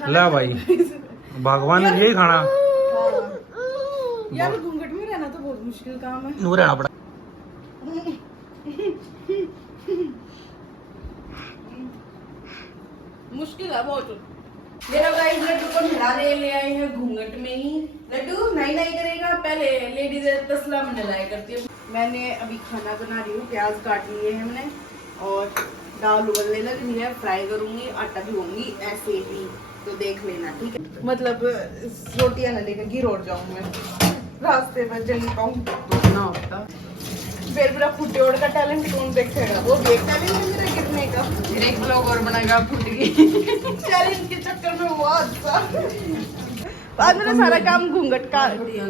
ला भाई भगवान ने यही खाना। यार घूंघट में रहना तो बहुत मुश्किल काम है। नूर रहना पड़ा। मुश्किल है बहुत। मेरा गाइस लड्डू को नहलाने ले आए हैं घूंघट में ही। लड्डू नाई नाई करेगा, पहले लेडीज तसला में नहलाया करती है। मैंने अभी खाना बना रही हूँ, प्याज काट लिए हैं हमने और दाल उबलने लग रही है, फ्राई करूंगी, आटा भिगोऊंगी ऐसे ही, तो देख लेना ठीक है। मतलब रोटियां न लेकर गिर और जाऊं मैं, रास्ते में जल पाऊं तो ना होता। फिर मेरा फुटोड़ का टैलेंट कौन देखेगा? वो देखता नहीं है मेरा गिरने का। फिर एक ब्लॉग और बनाएगा फुट गई चैलेंज के चक्कर में वो आज मेरा सारा काम घूंघट का। आज बढ़िया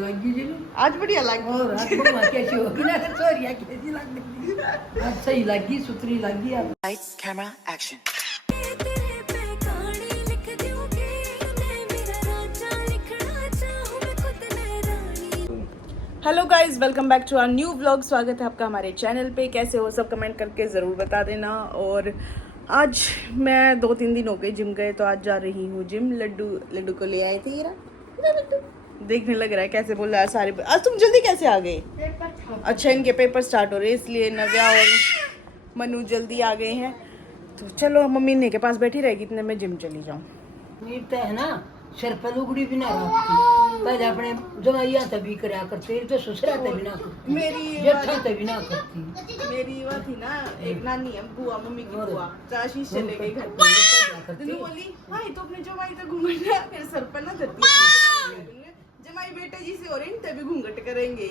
लगी और आज कैसी होगी ना छोरिया कैसी लगी? आज सही लगी, सुथरी लगी। Lights, camera, action. Hello guys, welcome back to our new vlog. स्वागत है आपका हमारे चैनल पे। कैसे हो सब कमेंट करके ज़रूर बता देना। और आज मैं 2-3 दिन हो गए जिम गए, तो आज जा रही हूँ जिम। लड्डू को ले आए थे। ये लड्डू देखने लग रहा है कैसे बोल रहा है सारे। आज तुम जल्दी कैसे आ गए? अच्छा, इनके पेपर स्टार्ट हो रहे हैं इसलिए नव्या और मनु जल्दी आ गए हैं। तो चलो, मम्मी ने के पास बैठी रहेगी, इतने में जिम चली जाऊँ। है ना, सिर पर लुगड़ी भी ना रखती, पहले अपने जमाइया तभी करया करते, तो ससुरा तभी ना करती, मेरी जेठा तभी ना करती। मेरी वो थी ना, एक नानी है बुआ, मम्मी की बुआ, चाची चले गई घर करती। पे। बोली भाई तो अपने जमाई तो घूंघट मेरे सर पर ना धरती। जमाई बेटे जी से हो रही तभी घूंघट करेंगे।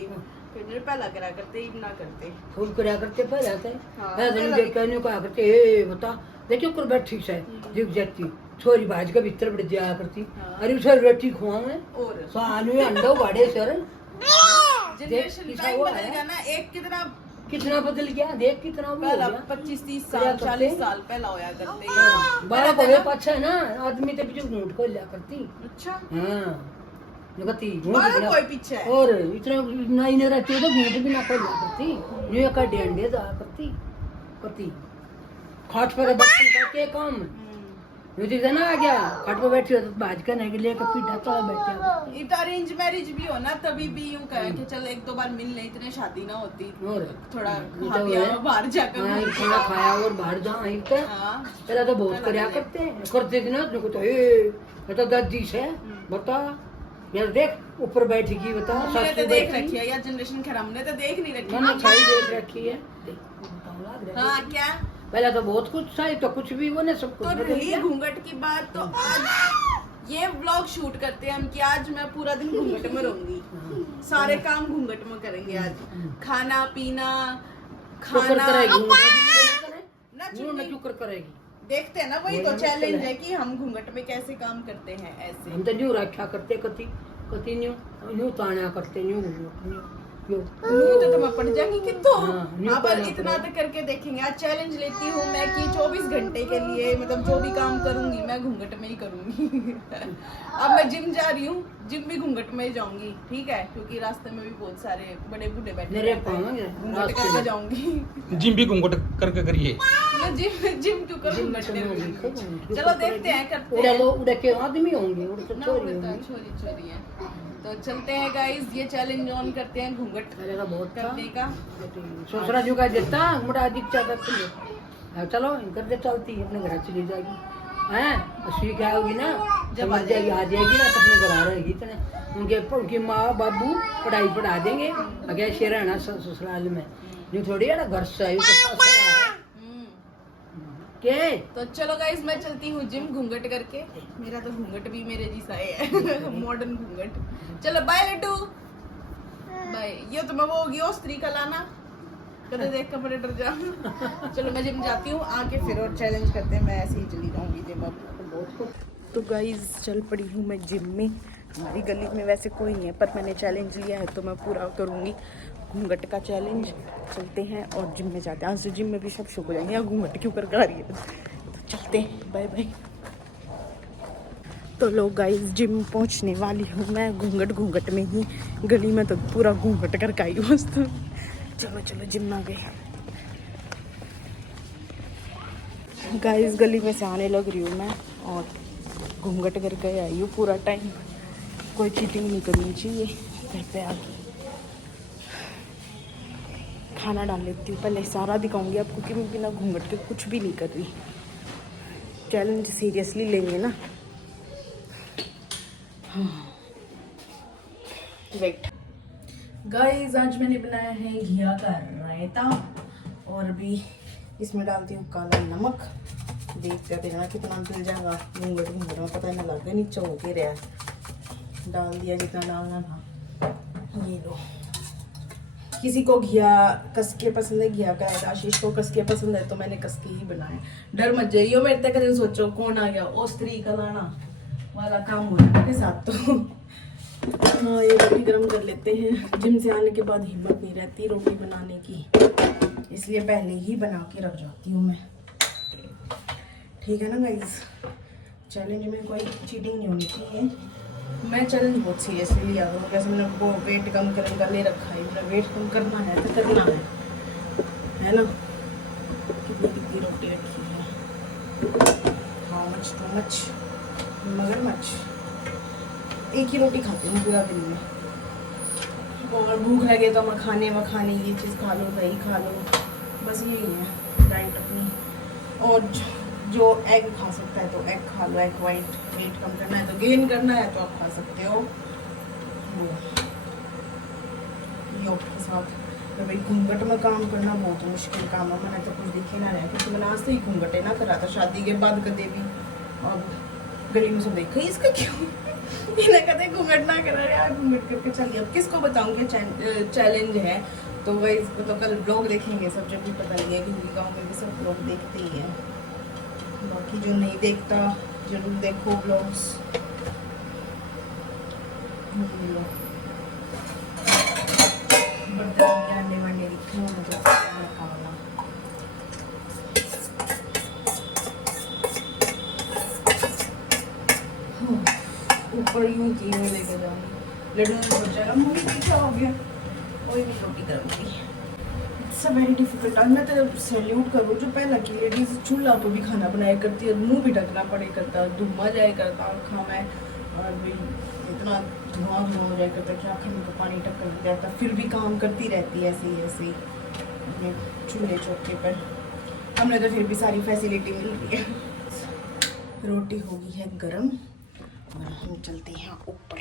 फिर पहला करा करते ही ना करते, फूल करया करते पहले आते। हाँ, पहले देख कहने को करते, ए बता देखो कर बैठी से दिख जाती छोरी भाज के भीतर बढ़ जाया करती। अरे सर रोटी खुआऊं और सानू अंडा बाड़े सर। जनरेशन टाइम बदल गया ना। एक कितना बदल गया, देख कितना भी हो पहला गया। 25-30 साल 40 साल पहला होया करते। बारह पवे पाछा है ना, आदमी तो पीछे घूंट को लिया करती। अच्छा, हाँ लगती बारह कोई पीछे है। और इतना नाई न रहती तो घूंट भी ना कर लिया करती। न्यू का डेंडे दा करती खाट पर बैठ के काम म्यूजिक ना आ गया। खाट पर बैठी हो तो भाज करने के लिए कभी ढका बैठे। इट अरेंज मैरिज भी हो ना, तभी भी यूं कहे कि चल 1-2 बार मिल ले, इतने शादी ना होती। और थोड़ा ये खा तो पिया है। बाहर जाकर। हाँ, खाना खाया और बाहर जाओ यहीं पे। हाँ, पहले तो बहुत करया करते थे ना। देखो तो ये तो दादी से बता यार, देख ऊपर बैठेगी बता। हमने तो देख रखी है यार, जनरेशन खैर हमने तो देख नहीं रखी। मैंने छाई देख रखी है। हाँ क्या, पहले तो बहुत कुछ था, तो कुछ भी वो ना सब कुछ तो बदल रही गया। घूंघट की बात, तो आज ये व्लॉग शूट करते हैं हम कि आज मैं पूरा दिन घूंघट में रहूंगी। सारे काम घूंघट में करेंगे आज। खाना पीना, शुक्र खाना करेगी ना वो ना शुक्र करेगी। देखते हैं ना, वही तो चैलेंज है कि हम घूंघट में कैसे काम करते हैं। ऐसे हम तो न्यू रखा करते कति न्यू ताना करते न्यू तो मैं पड़ जाएंगी कितो। हाँ, हाँ, पर इतना तो करके देखेंगे। आज चैलेंज लेती हूँ मैं कि 24 घंटे के लिए, मतलब जो भी काम करूंगी मैं घूंघट में ही करूंगी। अब मैं जिम जा रही हूँ, जिम भी घूंघट में ही जाऊंगी, ठीक है, क्योंकि रास्ते में भी बहुत सारे बड़े बूढ़े बैठे मेरे रहते हैं। पाएंगे घूंघट करके जाऊंगी। जिम भी घूंघट करके करिए। मैं जिम क्यों करूँ, घूंघट करके। चलो देखते हैं, करते उड़ा हैं। लो उड़ा के आदमी होंगे, उड़ तो ना छोरी उड़ता है, होंगी। छोरी है। तो चलते हैं गाइस, ये चैलेंज ऑन करते हैं घूंघट अरे का बहुत था करने का। ससुरा जो का देता मुड़ा अधिक चाहता तो चलो कर दे, चलती अपने घर चली जाएगी। हैं असली क्या होगी ना, जब आ जाएगी ना तो अपने घर आ रहेगी। इतने उनकी माँ बाबू पढ़ाई पढ़ा देंगे। अगर शेर रहना ससुराल में जो थोड़ी है ना, घर से आई के। तो चलो गाइस, मैं चलती हूँ जिम घूंघट करके। मेरा तो घूंघट भी मेरे जैसा है मॉडर्न घूंघट। चलो बाय लड्डू, बाय। ये तो मैं वो होगी स्त्री का लाना, कदे देख कर बड़े डर जा। चलो मैं जिम जाती हूँ, आके फिर और चैलेंज करते हैं। मैं ऐसे ही चली जाऊंगी जिम अब। तो गाइस चल पड़ी हूँ मैं जिम में। हमारी गली में वैसे कोई नहीं है, पर मैंने चैलेंज लिया है तो मैं पूरा करूँगी घूंघट का चैलेंज। चलते हैं और जिम में जाते हैं। आज से जिम में भी सब शुरू हो जाएंगे। या घूंघट क्यों कर रही है, तो चलते हैं। Bye bye. तो लोग गाइस, जिम पहुंचने वाली हूँ मैं घूंघट में ही। गली में तो पूरा घूंघट करके आई हूँ मस्त। चलो चलो जिम आ गए गाइस। गली में से आने लग रही हूँ मैं और घूंघट करके आई हूँ पूरा टाइम, कोई चीटिंग नहीं करनी चाहिए। घर पे आके खाना डाल लेती हूँ, पहले सारा दिखाऊंगी आपको कि मैं बिना घूंघट के कुछ भी नहीं कर रही। चैलेंज सीरियसली लेंगे ना। वेट गाइस, आज मैंने बनाया है घिया का रायता और अभी इसमें डालती हूँ काला नमक। देखते देखना कितना मिल जाएगा। घूंघट घूंघट में पता ही ना लगे, नीचे हो के रहा। डाल दिया जितना डालना था। ये लो, किसी को घिया कस के पसंद है, घिया का रायता। आशीष को कस के पसंद है तो मैंने कस के ही बनाया। डर मत जाइयो मेरे तक, सोचो कौन आ गया, ओस्त्री का लाना वाला काम हो रहा है मेरे साथ। तो हाँ, ये रोटी गर्म कर लेते हैं। जिम से आने के बाद हिम्मत नहीं रहती रोटी बनाने की, इसलिए पहले ही बना के रख जाती हूँ मैं। ठीक है ना गाइस, चैलेंज में कोई चीटिंग नहीं होनी चाहिए। मैं चैलेंज बहुत सीरियसली लिया हूँ। वैसे मैंने वो वेट कम करने का ले रखा है, मेरा वेट कम करना है तो करना है ना। कितनी कितनी रोटी रखी है, हाउ मच टू मच, मगरमच्छ। एक ही रोटी खाती हूँ पूरा दिन में, और भूख लगे तो मखाने ये चीज़ खा लो, दही खा लो, बस यही है डाइट अपनी। और जो एग खा सकता है तो एग खा लो, एग वाइट। वेट कम करना है तो गेन करना है तो आप खा सकते हो। योग के साथ तो भाई घूंघट में काम करना बहुत मुश्किल काम है। मैंने तो कुछ दिखे ना रहा, क्योंकि मैंने आज से ही घूंघटे ना करा था शादी के बाद कदे भी। और गली में सब देखा इसका क्यों बिना कदे घूंघट ना करा यार, घूंघट करके चलिए। अब किसको बताऊंगी चैलेंज है तो वही तो कल ब्लॉग देखेंगे सब, जब भी पता लगे, क्योंकि गाँव में भी सब लोग देखते ही हैं। बाकी जो नहीं देखता जरूर देखो ब्लॉग्स। अंडे वंडे लिखे हुए मुझे खाना। ऊपर यूं की में लेके जाऊंगी। लड्डू ने सोचा मम्मी पीछा हो गया, वही भी रोटी करूँगी। It's very difficult. आज मैं तो सैल्यूट करूँ जो पहला की लेडीज चूल्हा पर भी खाना बनाया करती है, मुंह भी ढकना पड़े करता, धुआं जाए करता आँखा में, और भी इतना धुआं हो जाए करता कि आँखों में तो पानी टपक जाता, फिर भी काम करती रहती है ऐसे ही चूल्हे चौके पर। हमने तो फिर भी सारी फैसिलिटी मिल रही है। रोटी हो गई है गरम और हम चलते हैं ऊपर।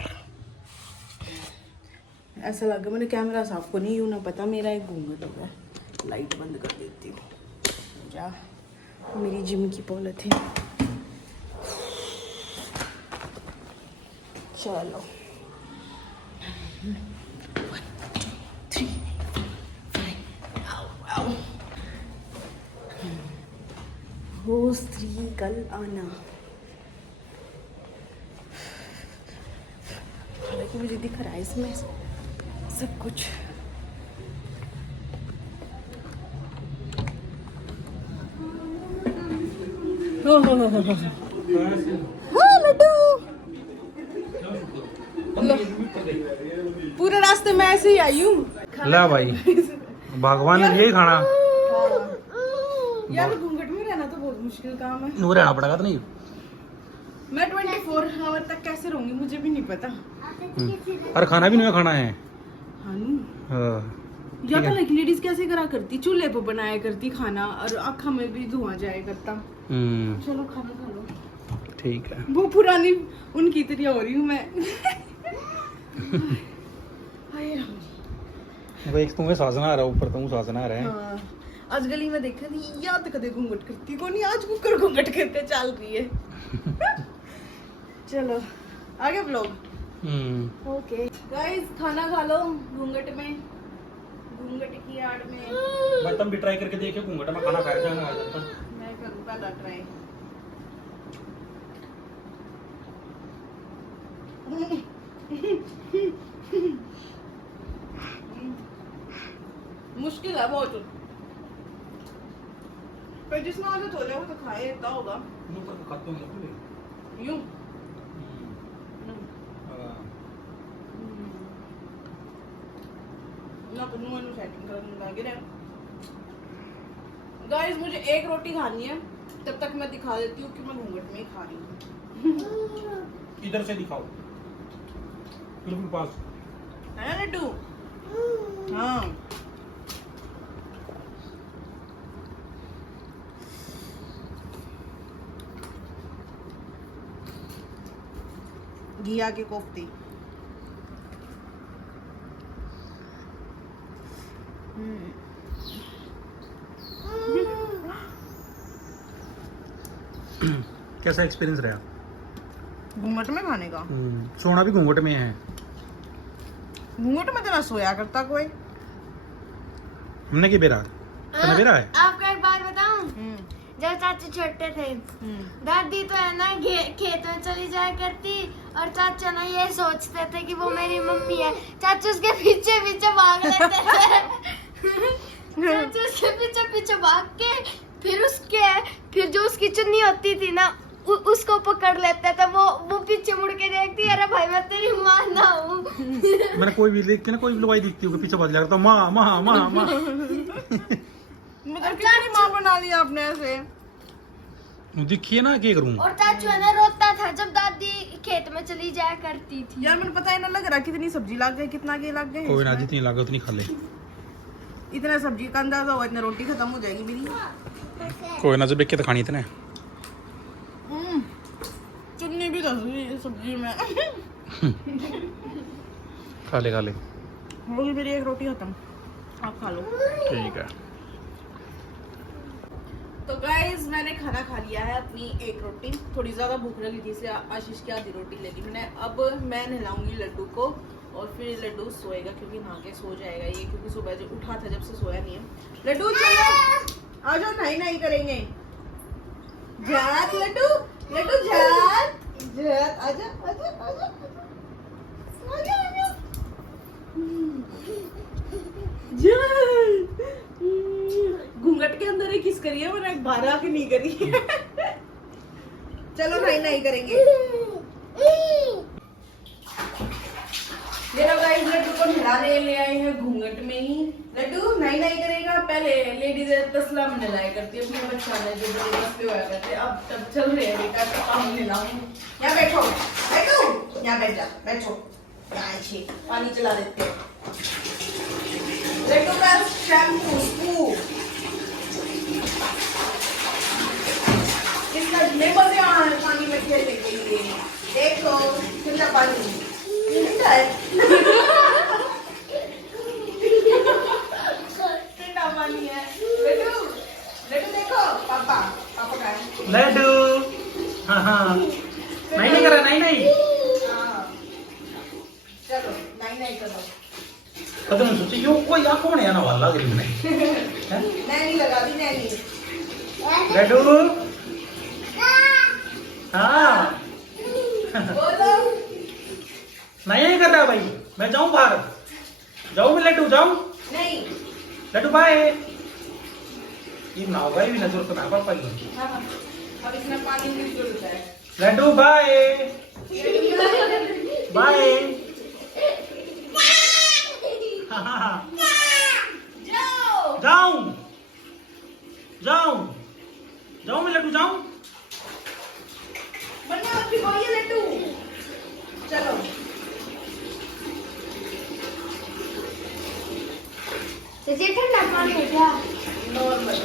ऐसा लगा मैंने कैमरा साफ को नहीं, यूँ ना पता मेरा एक घूंघट हो गया। लाइट बंद कर देती हूँ। क्या मेरी जिम की पॉलिथीन। चलो 1 2 3 5 हो स्त्री कल आना। हालांकि मुझे दिख रहा है इसमें सब कुछ। हाँ लड्डू, पूरे रास्ते में ऐसे ही आई हूँ। ला भाई, भगवान ने यही खाना। यार घूंघट में रहना तो बहुत मुश्किल काम है। नूर रहना पड़ेगा तो नहीं। मैं 24 आवर तक कैसे रहूंगी मुझे भी नहीं पता। और खाना भी नहीं खाना है। या तो लाइक लेडीज कैसे करा करती, चूल्हे पे बनाया करती खाना और आँखों में भी धुआं जाया करता। चलो खाना खा लो। ठीक है, वो पुरानी उनकी तरह हो रही हूँ मैं। वो एक तुम्हें साजना आ रहा, ऊपर तुम साजना आ रहा है। हाँ, आज गली में देखा नहीं, याद कदे घूंघट करती को नहीं, आज कुकर घूंघट करके चल रही है। चलो आगे ब्लॉग। ओके गाइस, खाना खा लो घूंघट में, घूंघट की आड़ में। भाई तुम भी ट्राई करके देखिए घूंघट में खाना खाया जाना आज तक। मैं करूँ पहला ट्राई। मुश्किल है बहुत, पर जिसमें आदत हो जाए वो तो खाए इतना होगा। ऊपर खाते होंगे यूं ना तो नुआ सेटिंग करने लगे रहे। गाइस मुझे एक रोटी खानी है, तब तक मैं दिखा देती हूँ कि मैं घूंघट में ही खा रही हूँ। इधर से दिखाओ, बिल्कुल पास। है ना लड्डू? हाँ। घिया के कोफ्ते। कैसा एक्सपीरियंस रहा? घूंघट में खाने का। सोना भी घूंघट में है। घूंघट में तो ना सोया करता कोई। हमने की बेरा बेरा है। आपको एक बात बताऊं, जब चाचू छोटे थे दादी तो है ना खेत में चली जाया करती और चाचा ना ये सोचते थे कि वो मेरी मम्मी है, चाचू उसके पीछे पीछे भाग लेते थे। चाचू उसके पीछे पीछे भाग के फिर जो उसकी चुन्नी होती थी ना उसको पकड़ लेते थे। वो पीछे मुड़ के देखती, अरे भाई मैं तेरी माँ ना हूँ। मैंने कोई भी देखती ना, कोई भी लुगाई दिखती होगी पीछे भाग लगता माँ माँ माँ माँ। मतलब कितनी माँ बना लिया आपने ऐसे। दिखिए ना, क्या करूँ। और चाचू है ना रोता था जब दादी खेत में चली जाया करती थी। यार मैंने पता ही ना लग रहा कितनी सब्जी लग गई, कितना के लग गए। कोई ना, जितनी लागत उतनी खा ले। इतना सब्जी का अंदाजा हुआ, इतनी रोटी खत्म हो जाएगी मेरी। कोई ना, जब देख के तो खानी इतने। चुन्नी भी धस गई सब्जी में। खा ले होगी मेरी एक रोटी खत्म, आप खा लो। ठीक है। तो गाइस मैंने खाना खा लिया है, अपनी एक रोटी। थोड़ी ज्यादा भूख लगी थी इसलिए आशीष की आधी रोटी ले ली मैंने। अब मैं नहलाऊंगी लड्डू को और फिर लड्डू सोएगा, क्योंकि नहा के सो जाएगा ये, क्योंकि सुबह जब उठा था जब से सोया नहीं है। लड्डू चलो आ जाओ, नहीं करेंगे। जात लड्डू, लड्डू जात जात, आजा आजा आजा घूंघट के अंदर ही किस करिए, मैंने बाहर आके नहीं करी। चलो नहीं करेंगे। ये लोग गाइस लड्डू को नहलाने ले आए हैं घूंघट में ही। लड्डू नहीं करेगा, पहले लेडीज तसला में नहलाया करती है अपने बच्चा ने, जो बड़े बस पे हुआ करते। अब तब चल रहे हैं बेटा, तो हम नहलाऊं। यहाँ बैठो बैठो, यहाँ बैठ जा, बैठो। पानी चला देते हैं। लड्डू का शैम्पू स्कूप कितना लेबर से आना है पानी में खेलने के लिए। देखो ठंडा पानी ठंडा है। ठंडा पानी है। लड्डू लड्डू देखो, पापा का है लड्डू। हाँ नहीं करा, नहीं। हाँ चलो नहीं करो। पता नहीं सोची क्यों कोई या कौन है ना वाला गरीब में। नहीं लगा दी नहीं। लड्डू। हाँ बोलो नहीं कर रहा भाई, मैं जाऊं बाहर, जाऊं मैं लड्डू, जाऊं नहीं। लड्डू बाय। ये ना होगा भी नजर तो ना पापा की। हाँ अब इसमें पानी नहीं जुड़ता है। Laddu bye bye. जाऊं मैं लड्डू, जाऊं। बन्ने और भिगोइए लड्डू। चलो ये ठंडा पानी है क्या? नॉर्मल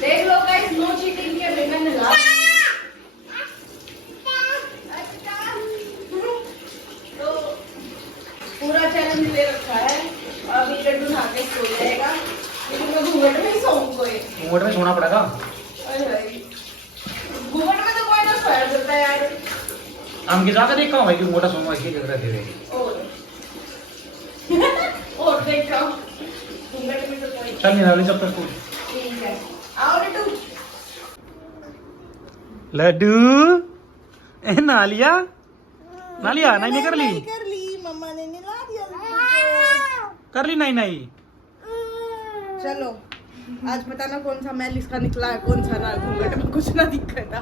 देख लो गाइस, नो चीटिंग के बिना नहला। तो पूरा चैलेंज ले रखा है। अभी लड्डू नहा के सो जाएगा, लेकिन मैं घूंघट में ही सोऊं कोई। घूंघट में सोना पड़ेगा। घूंघट में तो कोई ना सोया करता है यार। हम के जाकर देखा भाई कि मोटा सोना ऐसे जगह दे रहे। और देखो घूंघट में तो कोई। चल नहीं जब तक ठीक है, आओ लड्डू। लड्डू नालिया नहीं कर ली, कर ली मम्मा ने नहला दिया। कर ली नहीं। चलो आज पता ना कौन सा मैल इसका निकला है, कौन सा ना। घूंघट में कुछ ना दिक्कत था,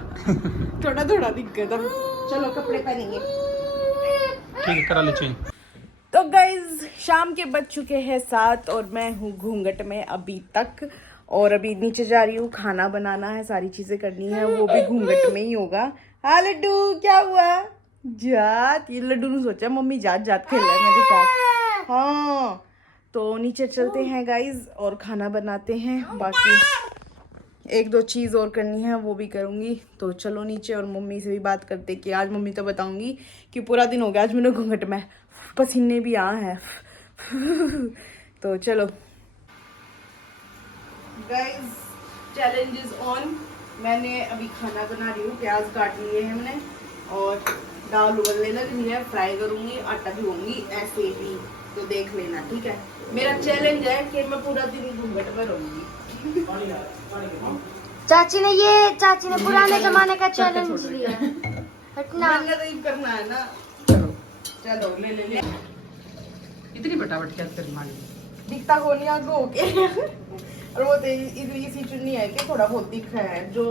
थोड़ा दिक्कत था। चलो कपड़े पहनेंगे। ठीक है, करा ले चेंज। तो तो गाइज शाम के बज चुके हैं 7 और मैं हूँ घूंघट में अभी तक। और अभी नीचे जा रही हूँ, खाना बनाना है, सारी चीजें करनी है, वो भी घूंघट में ही होगा। हाँ लड्डू क्या हुआ? जात ये लड्डू ने सोचा मम्मी जात जात खेल रहा है मेरे साथ। हाँ तो नीचे चलते हैं गाइज और खाना बनाते हैं। बाकी 1-2 चीज़ और करनी है वो भी करूँगी। तो चलो नीचे और मम्मी से भी बात करते कि आज मम्मी तो बताऊँगी कि पूरा दिन हो गया आज मैंने घूंघट में, पसीने भी आ हैं। तो चलो गाइस चैलेंज इज ऑन। मैंने अभी खाना बना रही हूँ, प्याज काट लिए हैं मैंने और दाल उबलने लग रही है, फ्राई करूँगी, आटा भिगोऊंगी ऐसे ही। तो देख लेना ठीक है। मेरा चैलेंज है कि मैं पूरा दिन घूंघट में रहूँगी। चाची ने पुराने जमाने का चैलेंज लिया। हटना करना है ना। चलो ले ले ले। इतनी फटाफट क्या कर मारी दिखता को नहीं आगे होके। और वो तो इसी चुन्नी है कि थोड़ा बहुत दिख रहा है। जो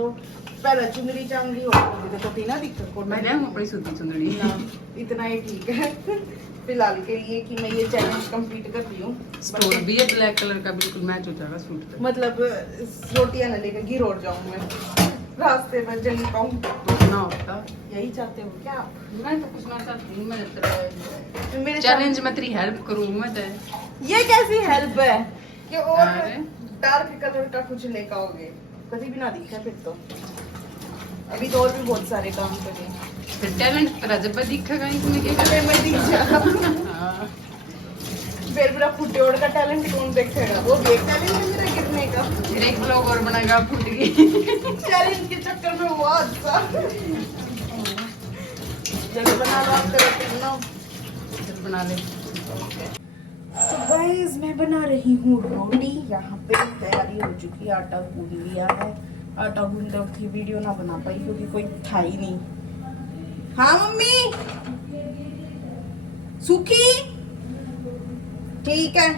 पहले चुंदड़ी चांदड़ी होती तो ना दिक्कत को मैं ले बड़ी सूती चुंदड़ी इतना ही ठीक है फिलहाल के लिए कि मैं ये चैलेंज कंप्लीट कर रही हूँ। स्टोन भी है ब्लैक कलर का, बिल्कुल मैच हो जाएगा सूट पे। मतलब रोटियां न लेकर गिरोड़ जाऊँ मैं रास्ते में, जल पाऊँ ना होता। यही चाहते हो क्या आप? मैं तो कुछ ना चाहती हूँ, मैं मेरे चैलेंज में तेरी हेल्प करूँ मैं तो। ये कैसी हेल्प है कि और अरे। डार्क कलर का कुछ लेकर आओगे? कभी भी ना दिखा फिर तो। अभी तो और भी बहुत सारे काम करने। फिर टैलेंट तेरा जब दिखेगा इसमें क्या फिर मैं दिख जा। हाँ। फिर मेरा फुटेड़ का टैलेंट कौन देखेगा? वो देखता नहीं है मेरा गिरने का। फिर एक ब्लॉग और बनाएगा फूट गई। चैलेंज के चक्कर में हुआ अच्छा। चलो बना लो आप तरफ ना। चल बना ले। तो गाइस मैं बना रही हूँ रोटी। यहाँ पे तैयारी हो चुकी है, आटा गूंद लिया है। आटा गूंदते वक्त वीडियो ना बना पाई क्योंकि कोई था ही नहीं। हाँ मम्मी सूखी ठीक है।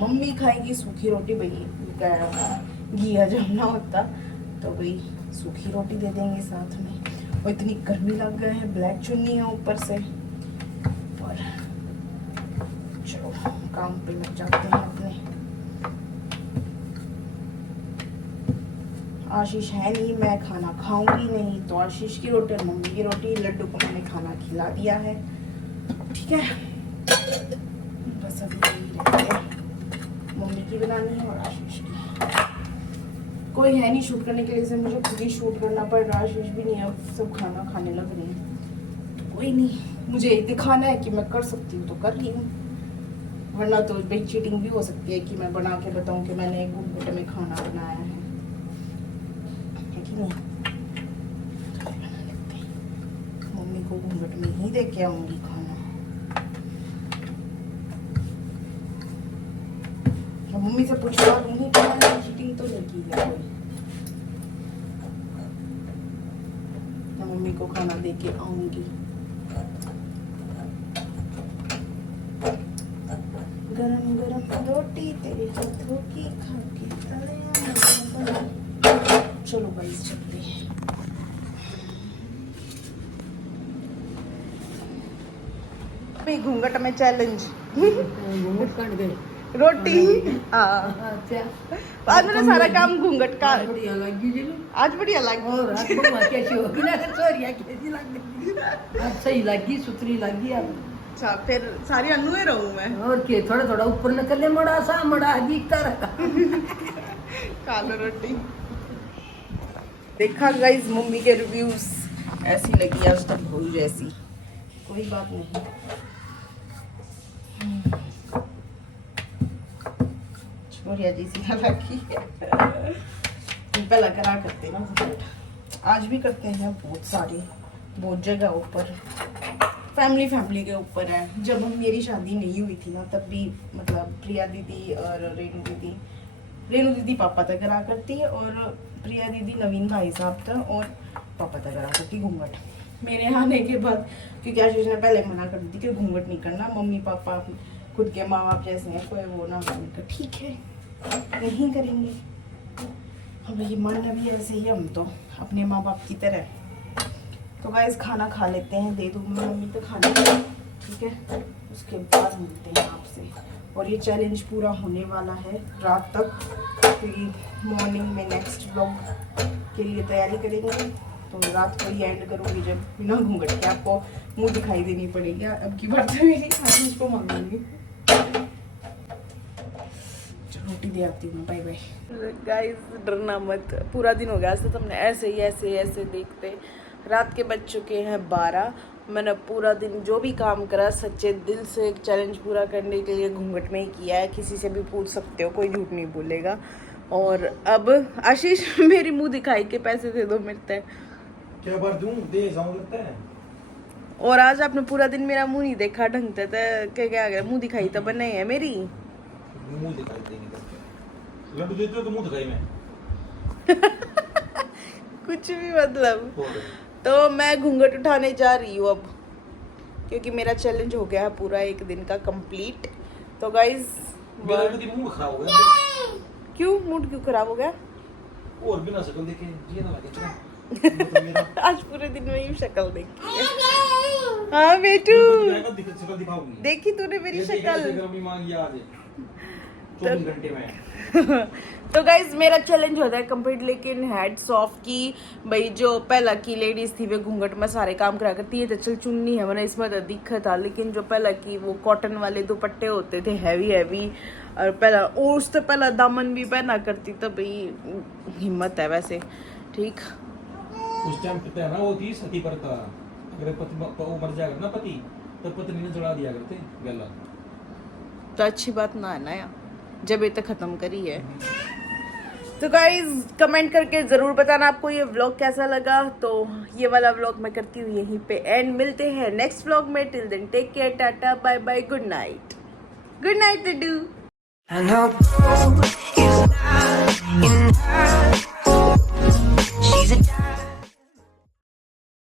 मम्मी खाएगी सूखी रोटी, भाई घी जमना होता तो भाई सूखी रोटी दे देंगे साथ में। और इतनी गर्मी लग गई है, ब्लैक चुन्नी है ऊपर से। और चलो काम पे लग जाते हैं अपने। आशीष है नहीं, मैं खाना खाऊंगी नहीं, तो आशीष की रोटी और मम्मी की रोटी। लड्डू को मैंने खाना खिला दिया है, ठीक है। बस अभी मम्मी की बनानी है और आशीष की। कोई है नहीं शूट करने के लिए, मुझे खुद ही शूट करना पड़ रहा। आशीष भी नहीं है, सब खाना खाने लग रहे हैं। तो कोई नहीं, मुझे दिखाना है कि मैं कर सकती हूँ तो कर रही हूँ, वरना तो भाई चीटिंग भी हो सकती है कि मैं बना के बताऊँ कि मैंने एक घूंघट में खाना बनाया है कि नहीं। मम्मी को घूंघट में ही दे के आऊंगी खाना। मम्मी से पूछवा दूंगी कि मैंने चीटिंग तो नहीं की है कोई। मैं मम्मी को खाना दे के आऊंगी। गरम गरम रोटी तेरे हाथों की खा के चलो गाइस चलते हैं। घूंघट में चैलेंज रोटी। अच्छा आज मैंने सारा काम घूंघट का। बढ़िया लगी जी। आज बढ़िया लगी। और आज बुआ कैसी होगी ना सोरिया कैसी लगी? आज सही लगी, सुथरी लगी अब। अच्छा फिर सारी अन्नू ही रहूं मैं। और के थोड़ा थोड़ा ऊपर निकले, मड़ा सा मड़ा दिखता रहा। कालो रोटी देखा गाइस, मम्मी के रिव्यूज ऐसी लगी आज तक भूल जैसी। कोई बात नहीं, छोरिया जैसी ना लगी। पहला करा करते ना, आज भी करते हैं बहुत सारे, बहुत जगह ऊपर। फैमिली के ऊपर है। जब मेरी शादी नहीं हुई थी ना, तब भी मतलब प्रिया दीदी और रेणु दीदी पापा तक करा करती है, और प्रिया दीदी नवीन भाई साहब था और पापा तक करा करती घूंघट। मेरे आने के बाद क्योंकि आशीष ने पहले मना कर दी कि घूंघट नहीं करना, मम्मी पापा खुद के माँ बाप जैसे हैं, कोई वो ना करने। ठीक है नहीं करेंगे, अब ये मानना भी ऐसे ही, हम तो अपने माँ बाप की तरह। तो गाइस खाना खा लेते हैं, दे दूँ मम्मी तो खाना ठीक है, उसके बाद मिलते हैं आपसे। और ये चैलेंज पूरा होने वाला है रात तक, फिर मॉर्निंग में नेक्स्ट व्लॉग के लिए तैयारी करेंगे। तो रात को ही एंड करूँगी जब बिना घूंघट के आपको मुंह दिखाई देनी पड़ेगी। अब की बार तो मेरी आशीष को मांगूंगी। चलो रोटी दे आती हूँ, बाय बाय। गाइस डरना मत, पूरा दिन हो गया आज तो हमने ऐसे ही ऐसे देखते। रात के बज चुके हैं 12। मैंने पूरा दिन जो भी काम करा सच्चे दिल से एक चैलेंज पूरा करने के लिए घूंघट में ही किया है। किसी से भी पूछ सकते हो, कोई झूठ नहीं बोलेगा। और अब आशीष मेरी मुंह दिखाई के पैसे दे दो मिलते हैं। क्या बार दूं, दे जाऊं लगता है। और आज आपने पूरा दिन मेरा मुंह नहीं देखा ढंग से, तो क्या गया मुंह दिखाई तो बने है मेरी। मुंह दिखाई देंगे लड्डू देते हो तो मुंह दिखाई में कुछ भी मतलब। तो मैं घूंघट उठाने जा रही हूँ अब, क्योंकि मेरा चैलेंज हो गया है पूरा एक दिन का कंप्लीट। तो गाइज मेरा भी मुंह खराब हो गया। क्यों मूड क्यों खराब हो गया? और बिना शक्ल देखे जी ना लगे चला। आज पूरे दिन में ही शक्ल देखी है। हाँ बेटू, शक्ल दिखाओगी। देखी तूने मेरी शक्ल? मांगी आज 24 घंटे में। तो गाइज मेरा चैलेंज होता है कंप्लीट, लेकिन हेड्स ऑफ की भाई जो पहला की लेडीज थी वे घूंघट में सारे काम करा करती है। तो चल चुन्नी है मैंने इसमें तो दिक्कत था, लेकिन जो पहला की वो कॉटन वाले दुपट्टे होते थे हैवी, और पहला उस तो पहला दामन भी पहना करती। तो भाई हिम्मत है वैसे, ठीक। उस टाइम पता है ना वो थी सती प्रथा, अगर पति वो मर जाएगा ना पति, तो पत्नी ने जला दिया करते गला। तो अच्छी बात ना है ना यार, जब ये तक खत्म करी है। तो गाइज कमेंट करके ज़रूर बताना आपको ये व्लॉग कैसा लगा। तो ये वाला व्लॉग मैं करती हूँ यहीं पे एंड। मिलते हैं नेक्स्ट व्लॉग में। Till then take care, tata bye bye, good night. Good night to do.